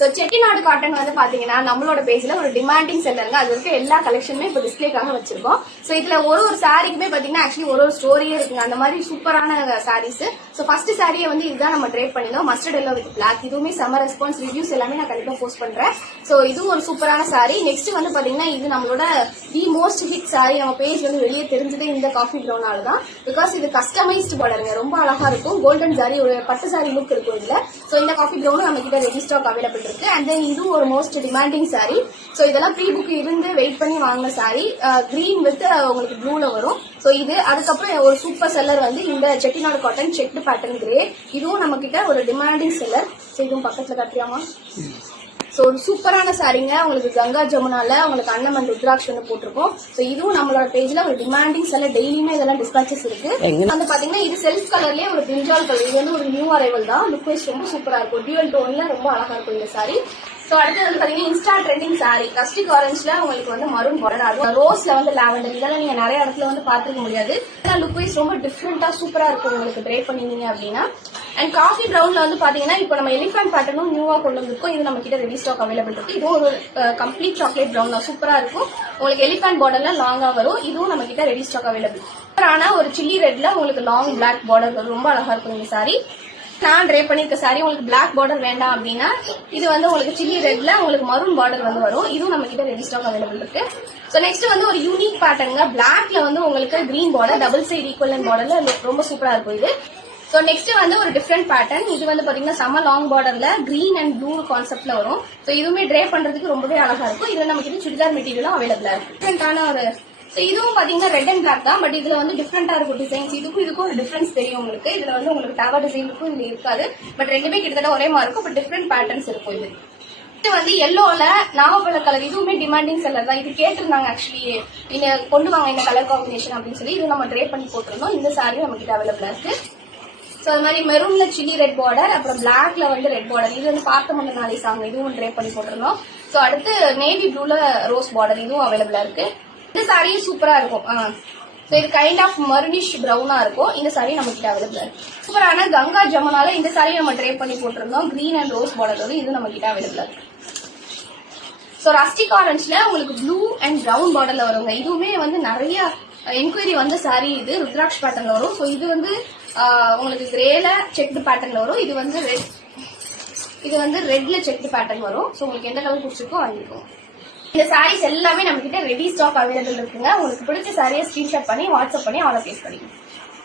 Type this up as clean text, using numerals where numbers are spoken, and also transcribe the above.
So Chettinad cotton வந்து பாத்தீங்கன்னா நம்மளோட பேஜ்ல ஒரு டிமாண்டிங் செல்லருங்க. அது இருக்க எல்லா கலெக்ஷனுமே இப்போ டிஸ்பிளேக்காக வச்சிருக்கோம். ஸோ இதுல ஒரு சாரிக்குமே பாத்தீங்கன்னா ஆக்சுவலி ஒரு ஸ்டோரியே இருக்குங்க. அந்த மாதிரி சூப்பரான சாரீஸ். ஸோ ஃபர்ஸ்ட் சாரியை வந்து இதுதான் நம்ம ட்ரேப் பண்ணிருந்தோம், மஸ்டர்ட் எல்லோ வித் பிளாக். இதுவுமே செம ரெஸ்பான்ஸ், ரிவ்யூஸ் எல்லாமே நான் கண்டிப்பா போஸ்ட் பண்றேன். ஸோ இதுவும் ஒரு சூப்பரான சாரி. நெக்ஸ்ட் வந்து பாத்தீங்கன்னா இது நம்மளோட தி மோஸ்ட் ஹிட் சாரி. நம்ம பேஜ் வந்து வெளியே தெரிஞ்சதே இந்த காஃபி ப்ரௌனால தான். பிகாஸ் இது கஸ்டமைஸ்டு பார்டருங்க, ரொம்ப அழகா இருக்கும். கோல்டன் சாரி, ஒரு பட்டு சாரி லுக் இருக்கும் இதுல. ஸோ இந்த காஃபி ப்ரௌனும் நம்ம கிட்ட ரெடி ஸ்டாக் அவைலபிள் இருக்கு. அண்ட் தென் இது ஒரு மோஸ்ட் டிமாண்டிங் சாரி. ஸோ இதெல்லாம் ப்ரீ புக் இருந்து வெயிட் பண்ணி வாங்கின சாரி. கிரீன் வித் உங்களுக்கு ப்ளூல வரும். ஸோ இது அதுக்கப்புறம் ஒரு சூப்பர் செல்லர் வந்து இந்த Chettinad cotton checked pattern grey. இதுவும் நம்ம கிட்ட ஒரு டிமாண்டிங் செல்லர். ஸோ இதுவும் பக்கத்துல கட்டியாமா. ஸோ ஒரு சூப்பரான சாரிங்க. உங்களுக்கு கங்கா ஜமுனால உங்களுக்கு அன்னமன் ருத்ராட்சி வந்து போட்டிருக்கோம். ஸோ இதுவும் நம்மளோட பேஜ்ல ஒரு டிமாண்டிங் செல்லர். டெய்லியுமே இதெல்லாம் டிஸ்பேச்சஸ் இருக்கு. வந்து பாத்தீங்கன்னா இது செல்ஃப் கலர்லயே ஒரு பிரிஞ்சால் கலர். இது வந்து ஒரு நியூ அரைவல் தான். லுக் வைஸ் ரொம்ப சூப்பரா இருக்கும். டியூவல் டோன்ல ரொம்ப அழகா இருக்கும் இந்த சாரி. ஸோ அடுத்தது வந்து பாத்தீங்கன்னா இன்ஸ்டா ட்ரெண்டிங் சாரி. கஸ்டிக் ஆரஞ்சுல உங்களுக்கு வந்து மரூன் பார்டர், அதுவும் ரோஸ்ல வந்து லாவெண்டர். இதெல்லாம் நீங்க நிறைய இடத்துல வந்து பாத்துக்க முடியாது. லுக் வைஸ் ரொம்ப டிஃப்ரெண்டா சூப்பரா இருக்கும் உங்களுக்கு ட்ரை பண்ணிருந்தீங்க அப்படின்னா. அண்ட் காஃபி ப்ரௌன்ல வந்து பாத்தீங்கன்னா இப்போ நம்ம எலிஃபென்ட் பேட்டர்னும் நியூவா கொண்டு வந்திருக்கோம். இது நம்ம கிட்ட ரெடி ஸ்டாக் அவைலபிள் இருக்கு. இதுவும் ஒரு கம்ப்ளீட் சாக்லேட் ப்ரௌன் தான், சூப்பரா இருக்கும். உங்களுக்கு எலிஃபென்ட் பார்டர்ல லாங்கா வரும். இதுவும் நம்ம கிட்ட ரெடி ஸ்டாக் அவைலபிள். ஆனா ஒரு சில்லி ரெட்ல உங்களுக்கு லாங் பிளாக் பார்டர் வரும். ரொம்ப அழகா இருக்கும் இந்த சாரி. நான் ட்ரை பண்ணிருக்க சாரி. உங்களுக்கு பிளாக் பார்டர் வேண்டாம் அப்படின்னா இது வந்து உங்களுக்கு சில்லி ரெட்ல உங்களுக்கு மரூன் பார்டர் வந்து வரும். இதுவும் நம்ம கிட்ட ரெடி ஸ்டாக் அவைலபிள் இருக்கு. ஸோ நெக்ஸ்ட் வந்து ஒரு யூனிக் பேட்டர்ங்க. பிளாக்ல வந்து உங்களுக்கு கிரீன் பார்டர், டபுள் சைடு ஈக்குவலன் பார்டர்ல ரொம்ப சூப்பரா இருக்கும் இது. ஸோ நெக்ஸ்ட் வந்து ஒரு டிஃப்ரெண்ட் பேட்டர்ன். இது வந்து பாத்தீங்கன்னா செம லாங் பார்டர்ல கிரீன் அண்ட் ப்ளூ கான்செப்ட்ல வரும். ஸோ இதுவுமே ட்ரை பண்றதுக்கு ரொம்பவே அழகா இருக்கும். இதுல நமக்கு இது சுடிதார் மெட்டீரியலும் அவைலபிளா இருக்கு. டிஃப்ரெண்டான ஒரு இதுவும் பாத்தீங்கன்னா ரெட் அண்ட் பிளாக் தான். பட் இதுல வந்து டிஃப்ரெண்டா இருக்கும் டிசைன்ஸ். இதுக்கும் ஒரு டிஃபரன்ஸ் தெரியும் உங்களுக்கு. இதுல வந்து உங்களுக்கு டவர் டிசைன் இருக்கும், இதுல இருக்காது. பட் ரெண்டுமே கிட்டத்தட்ட ஒரே மாதிரி இருக்கும். பட் டிஃப்ரெண்ட் பேட்டர்ன்ஸ் இருக்கும். இது வந்து எல்லோல நாகப்பழ கலர். இதுவுமே டிமாண்டிங் செல்லர் தான். இது கேட்டிருந்தாங்க ஆக்சுவலி, நீங்க கொண்டு வாங்க இந்த கலர் காம்பினேஷன் அப்படின்னு சொல்லி. இது நம்ம ட்ரை பண்ணி போட்டிருந்தோம். இந்த சாரியும் நம்ம கிட்ட அவைலபிளா இருக்கு. ஸோ அது மாதிரி மெரூன்ல சில்லி ரெட் பார்டர், அப்புறம் பிளாக்ல வந்து ரெட் பார்டர். இது வந்து பார்த்த முன்ன நாளை சாங். இதுவும் ட்ரை பண்ணி போட்டிருந்தோம். ஸோ அடுத்து நேவி ப்ளூல ரோஸ் பார்டர். இதுவும் அவைலபிளா இருக்கு. இந்த சாரியும் சூப்பரா இருக்கும். ஸோ இது கைண்ட் ஆஃப் மருனிஷ் ப்ரௌனா இருக்கும். இந்த சாரி நம்ம கிட்ட அவைலபிளா இருக்கு. சூப்பரான கங்கா ஜமுனால இந்த சாரியை நம்ம ட்ரை பண்ணி போட்டிருந்தோம். கிரீன் அண்ட் ரோஸ் பார்டர் வந்து இது நம்ம கிட்ட அவைலபிளா இருக்கு. ஸோ ரஸ்டிக் ஆரஞ்சுல உங்களுக்கு ப்ளூ அண்ட் ப்ரௌன் பார்டர்ல வருங்க. இதுவுமே வந்து நிறைய என்கொயரி வந்த சாரி. இது ருத்ராட்ச் பேட்டர்ல வரும். ஸோ இது வந்து உங்களுக்கு கிரேல செக்டு பேட்டர்ல வரும். இது வந்து ரெட்ல செக்டு பேட்டர்ன் வரும். ஸோ உங்களுக்கு எந்த கலர் பிடிச்சிருக்கோ வாங்கிக்கோங்க. இந்த சாரீஸ் எல்லாமே நம்ம கிட்ட ரெடி ஸ்டாக் அவைலபிள் இருக்குங்க. உங்களுக்கு பிடிச்ச சாரியை ஸ்கிரீன்ஷாட் பண்ணி வாட்ஸ்அப் பண்ணி ஆர்டர் பிளேஸ் பண்ணிக்கோங்க.